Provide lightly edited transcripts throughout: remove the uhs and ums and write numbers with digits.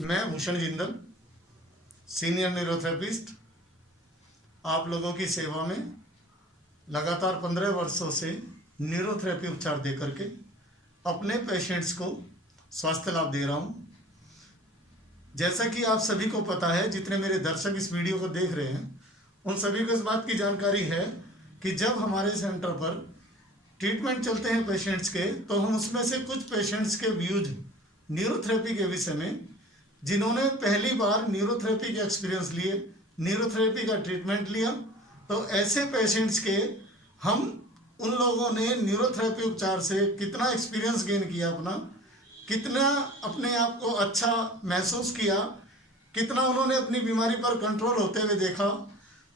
मैं Bhushan Jindal, senior neurotherapist, आप लोगों की सेवा में लगातार 15 वर्षों से न्यूरोथेरेपी उपचार दे करके अपने पेशेंट्स को स्वास्थ्य लाभ दे रहा हूँ। जैसा कि आप सभी को पता है, जितने मेरे दर्शक इस वीडियो को देख रहे हैं, उन सभी को इस बात की जानकारी है कि जब हमारे सेंटर पर ट्रीटमेंट चलते हैं पेशेंट्स के, तो हम उसमें से कुछ पेशेंट्स के व्यूज न्यूरोथेरेपी के विषय में, जिन्होंने पहली बार न्यूरोथेरेपी के एक्सपीरियंस लिए, न्यूरोथेरेपी का ट्रीटमेंट लिया, तो ऐसे पेशेंट्स के हम उन लोगों ने न्यूरोथेरेपी उपचार से कितना एक्सपीरियंस गेन किया अपना, कितना अपने आप को अच्छा महसूस किया, कितना उन्होंने अपनी बीमारी पर कंट्रोल होते हुए देखा।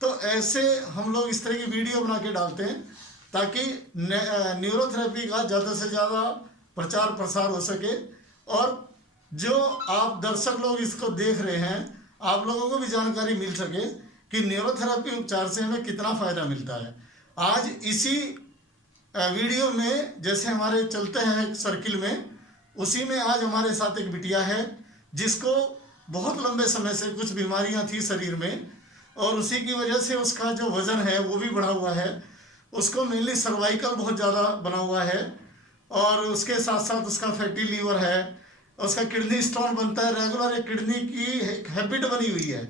तो ऐसे हम लोग इस तरह की वीडियो बना के डालते हैं ताकि न्यूरोथेरेपी का ज़्यादा से ज़्यादा प्रचार प्रसार हो सके, और जो आप दर्शक लोग इसको देख रहे हैं, आप लोगों को भी जानकारी मिल सके कि न्यूरोथेरेपी उपचार से हमें कितना फ़ायदा मिलता है। आज इसी वीडियो में जैसे हमारे चलते हैं सर्किल में, उसी में आज हमारे साथ एक बिटिया है जिसको बहुत लंबे समय से कुछ बीमारियां थी शरीर में, और उसी की वजह से उसका जो वज़न है वो भी बढ़ा हुआ है। उसको मेनली सर्वाइकल बहुत ज़्यादा बना हुआ है, और उसके साथ साथ उसका फैटी लीवर है, उसका किडनी स्टोन बनता है रेगुलर। एक किडनी की हैबिट बनी हुई है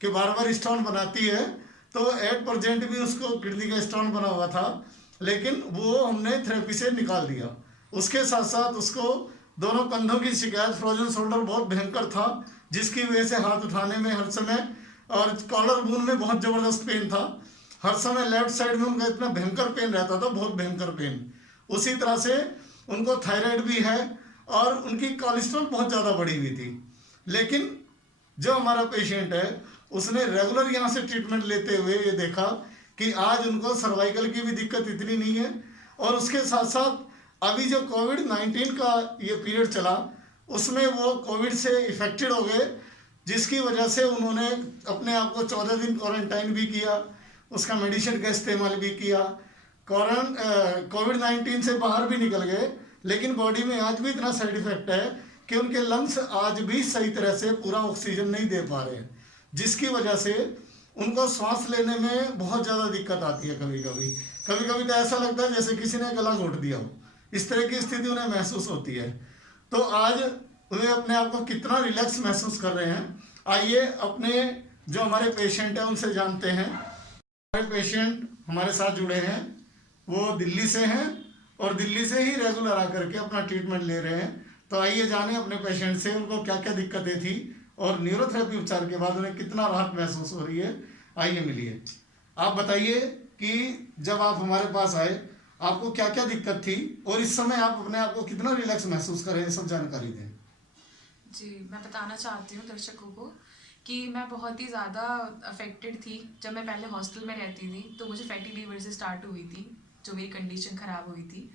कि बार बार स्टोन बनाती है, तो एट प्रेजेंट भी उसको किडनी का स्टोन बना हुआ था, लेकिन वो हमने थेरेपी से निकाल दिया। उसके साथ साथ उसको दोनों कंधों की शिकायत, फ्रोजन शोल्डर बहुत भयंकर था, जिसकी वजह से हाथ उठाने में हर समय, और कॉलर बोन में बहुत ज़बरदस्त पेन था हर समय। लेफ्ट साइड में उनका इतना भयंकर पेन रहता था, बहुत भयंकर पेन। उसी तरह से उनको थायराइड भी है, और उनकी कोलेस्ट्रॉल बहुत ज़्यादा बढ़ी हुई थी। लेकिन जो हमारा पेशेंट है, उसने रेगुलर यहाँ से ट्रीटमेंट लेते हुए ये देखा कि आज उनको सर्वाइकल की भी दिक्कत इतनी नहीं है, और उसके साथ साथ अभी जो कोविड-19 का ये पीरियड चला, उसमें वो कोविड से इफेक्टेड हो गए, जिसकी वजह से उन्होंने अपने आप को 14 दिन क्वारंटाइन भी किया, उसका मेडिसिन का इस्तेमाल भी किया, कोविड-19 से बाहर भी निकल गए। लेकिन बॉडी में आज भी इतना साइड इफेक्ट है कि उनके लंग्स आज भी सही तरह से पूरा ऑक्सीजन नहीं दे पा रहे हैं, जिसकी वजह से उनको सांस लेने में बहुत ज़्यादा दिक्कत आती है। कभी कभी तो ऐसा लगता है जैसे किसी ने गला घोट दिया हो, इस तरह की स्थिति उन्हें महसूस होती है। तो आज उन्हें अपने आप को कितना रिलैक्स महसूस कर रहे हैं, आइए अपने जो हमारे पेशेंट हैं उनसे जानते हैं। हमारे पेशेंट हमारे साथ जुड़े हैं, वो दिल्ली से हैं, और दिल्ली से ही रेगुलर आकर के अपना ट्रीटमेंट ले रहे हैं। तो आइए जाने अपने पेशेंट से उनको क्या क्या दिक्कतें थी, और न्यूरोथेरेपी उपचार के बाद उन्हें कितना राहत महसूस हो रही है। आइए मिलिए। आप बताइए कि जब आप हमारे पास आए, आपको क्या क्या दिक्कत थी, और इस समय आप अपने आप को कितना रिलैक्स महसूस कर रहे हैं, सब जानकारी दें। जी, मैं बताना चाहती हूँ दर्शकों को कि मैं बहुत ही ज़्यादा अफेक्टेड थी। जब मैं पहले हॉस्टल में रहती थी तो मुझे फैटी लीवर से स्टार्ट हुई थी, जो मेरी कंडीशन ख़राब हुई थी।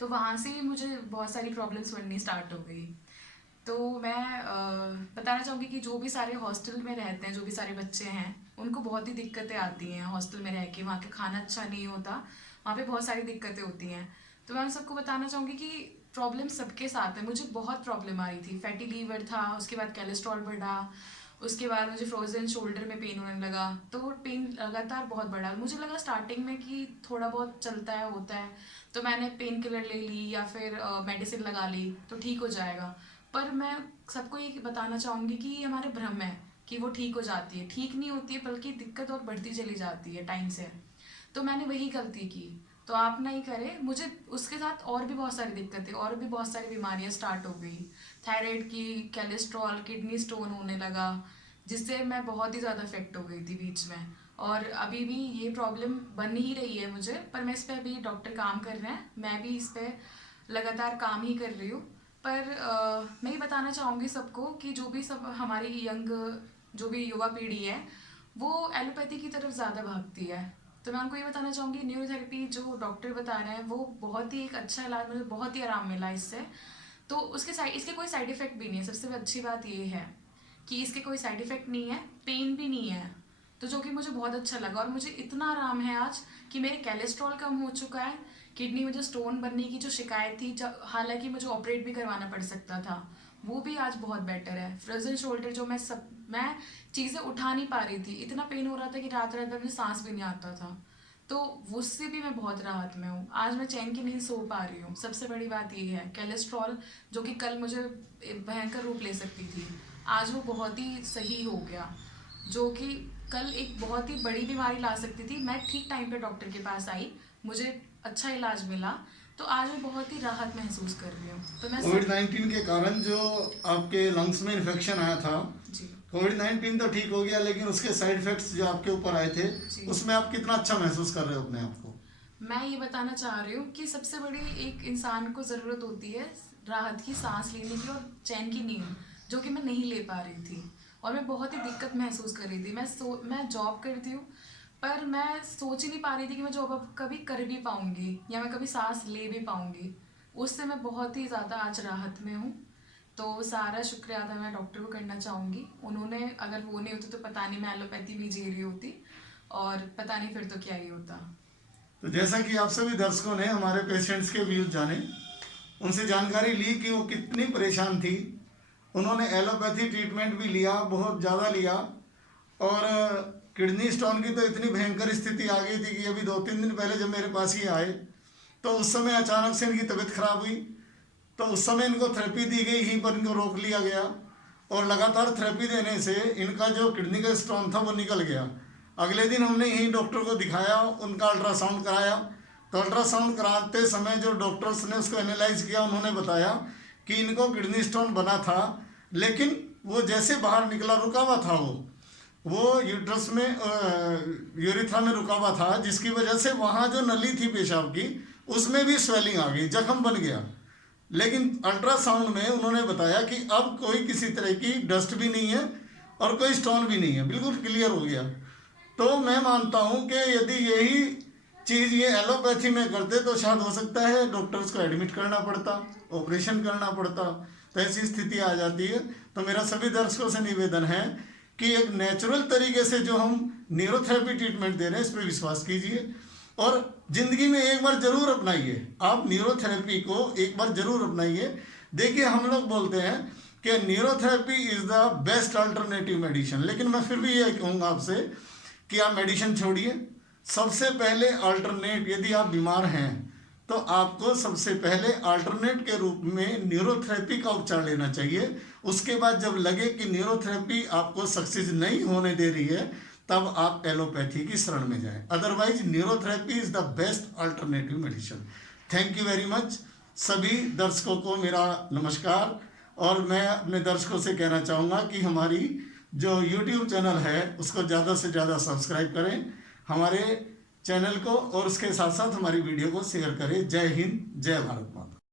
तो वहाँ से ही मुझे बहुत सारी प्रॉब्लम्स बननी स्टार्ट हो गई। तो मैं बताना चाहूँगी कि जो भी सारे हॉस्टल में रहते हैं, जो भी सारे बच्चे हैं, उनको बहुत ही दिक्कतें आती हैं हॉस्टल में रह के। वहाँ के खाना अच्छा नहीं होता, वहाँ पे बहुत सारी दिक्कतें होती हैं। तो मैं उन सबको बताना चाहूँगी कि प्रॉब्लम सबके साथ है। मुझे बहुत प्रॉब्लम आ रही थी, फैटी लीवर था, उसके बाद कोलेस्ट्रॉल बढ़ा, उसके बाद मुझे फ्रोजन शोल्डर में पेन होने लगा। तो वो पेन लगातार बहुत बढ़ा। मुझे लगा स्टार्टिंग में कि थोड़ा बहुत चलता है, होता है, तो मैंने पेन किलर ले ली या फिर मेडिसिन लगा ली तो ठीक हो जाएगा। पर मैं सबको ये बताना चाहूँगी कि ये हमारे भ्रम है कि वो ठीक हो जाती है। ठीक नहीं होती है, बल्कि दिक्कत और बढ़ती चली जाती है टाइम से। तो मैंने वही गलती की, तो आप नहीं करें। मुझे उसके साथ और भी बहुत सारी दिक्कतें, और भी बहुत सारी बीमारियां स्टार्ट हो गई, थायराइड की, कोलेस्ट्रॉल, किडनी स्टोन होने लगा, जिससे मैं बहुत ही ज़्यादा इफेक्ट हो गई थी बीच में। और अभी भी ये प्रॉब्लम बन ही रही है मुझे, पर मैं इस पर अभी डॉक्टर काम कर रहे हैं, मैं भी इस पर लगातार काम ही कर रही हूँ। पर मैं ये बताना चाहूँगी सबको कि जो भी सब हमारी यंग, जो भी युवा पीढ़ी है, वो एलोपैथी की तरफ ज़्यादा भागती है। तो मैं उनको ये बताना चाहूँगी, न्यूरोथेरेपी जो डॉक्टर बता रहे हैं वो बहुत ही एक अच्छा इलाज, मुझे बहुत ही आराम मिला इससे। तो इसके कोई साइड इफ़ेक्ट भी नहीं है। सबसे अच्छी बात ये है कि इसके कोई साइड इफ़ेक्ट नहीं है, पेन भी नहीं है, तो जो कि मुझे बहुत अच्छा लगा। और मुझे इतना आराम है आज कि मेरे कोलेस्ट्रॉल कम हो चुका है। किडनी में जो स्टोन बनने की जो शिकायत थी, जब हालांकि मुझे ऑपरेट भी करवाना पड़ सकता था, वो भी आज बहुत बेटर है। फ्रोजन शोल्डर जो मैं चीज़ें उठा नहीं पा रही थी, इतना पेन हो रहा था कि रात रात भर मुझे सांस भी नहीं आता था, तो उससे भी मैं बहुत राहत में हूँ। आज मैं चैन की नींद सो पा रही हूँ। सबसे बड़ी बात ये है, कोलेस्ट्रॉल जो कि कल मुझे भयंकर रूप ले सकती थी, आज वो बहुत ही सही हो गया। जो कि कल एक बहुत ही बड़ी बीमारी ला सकती थी, मैं ठीक टाइम पे डॉक्टर के पास आई, मुझे अच्छा इलाज मिला, तो आज मैं बहुत ही राहत महसूस कर रही हूँ। तो मैं कोविड-19 के कारण जो आपके लंग्स में इन्फेक्शन आया था, जी कोविड-19 तो ठीक हो गया, लेकिन उसके साइड इफेक्ट्स जो आपके ऊपर आए थे, जी उसमें आप कितना अच्छा महसूस कर रहे हो अपने आप को? मैं ये बताना चाह रही हूँ कि सबसे बड़ी एक इंसान को ज़रूरत होती है राहत की, सांस लेने की और चैन की नींद, जो कि मैं नहीं ले पा रही थी और मैं बहुत ही दिक्कत महसूस कर रही थी। मैं जॉब करती हूँ, पर मैं सोच ही नहीं पा रही थी कि मैं जॉब अब कभी कर भी पाऊँगी या मैं कभी सांस ले भी पाऊँगी। उससे मैं बहुत ही ज़्यादा आज राहत में हूँ। तो सारा शुक्रिया अदा मैं डॉक्टर को करना चाहूँगी। उन्होंने, अगर वो नहीं होती तो पता नहीं मैं एलोपैथी भी जी रही होती, और पता नहीं फिर तो क्या ही होता। तो जैसा कि आप सभी दर्शकों ने हमारे पेशेंट्स के व्यूज जाने, उनसे जानकारी ली कि वो कितनी परेशान थी। उन्होंने एलोपैथी ट्रीटमेंट भी लिया, बहुत ज़्यादा लिया, और किडनी स्टोन की तो इतनी भयंकर स्थिति आ गई थी कि अभी 2-3 दिन पहले जब मेरे पास ही आए, तो उस समय अचानक से इनकी तबीयत खराब हुई। तो उस समय इनको थेरेपी दी गई, यहीं पर इनको रोक लिया गया, और लगातार थेरेपी देने से इनका जो किडनी का स्टोन था वो निकल गया। अगले दिन हमने यहीं डॉक्टर को दिखाया, उनका अल्ट्रासाउंड कराया। तो अल्ट्रासाउंड कराते समय जो डॉक्टर्स ने उसको एनालाइज किया, उन्होंने बताया कि इनको किडनी स्टोन बना था, लेकिन वो जैसे बाहर निकला रुका हुआ था, वो यूट्रस में यूरिथ्रा में रुका हुआ था, जिसकी वजह से वहाँ जो नली थी पेशाब की, उसमें भी स्वेलिंग आ गई, जख्म बन गया। लेकिन अल्ट्रासाउंड में उन्होंने बताया कि अब कोई किसी तरह की डस्ट भी नहीं है और कोई स्टोन भी नहीं है, बिल्कुल क्लियर हो गया। तो मैं मानता हूँ कि यदि यही चीज़ ये एलोपैथी में करते तो शायद हो सकता है डॉक्टर्स को एडमिट करना पड़ता, ऑपरेशन करना पड़ता, तो ऐसी स्थिति आ जाती है। तो मेरा सभी दर्शकों से निवेदन है कि एक नेचुरल तरीके से जो हम न्यूरोथेरेपी ट्रीटमेंट दे रहे हैं, इस पर विश्वास कीजिए और ज़िंदगी में एक बार ज़रूर अपनाइए। आप न्यूरोथेरेपी को एक बार ज़रूर अपनाइए। देखिए, हम लोग बोलते हैं कि neurotherapy is the best alternative medicine, लेकिन मैं फिर भी ये कहूँगा आपसे कि आप मेडिसिन छोड़िए। सबसे पहले अल्टरनेट, यदि आप बीमार हैं तो आपको सबसे पहले अल्टरनेट के रूप में न्यूरोथेरेपी का उपचार लेना चाहिए। उसके बाद जब लगे कि न्यूरोथेरेपी आपको सक्सेस नहीं होने दे रही है, तब आप एलोपैथी की शरण में जाएं। Otherwise neurotherapy is the best alternative medicine. Thank you very much. सभी दर्शकों को मेरा नमस्कार, और मैं अपने दर्शकों से कहना चाहूँगा कि हमारी जो YouTube चैनल है उसको ज़्यादा से ज़्यादा सब्सक्राइब करें हमारे चैनल को, और उसके साथ साथ हमारी वीडियो को शेयर करें। जय हिंद, जय भारत माता।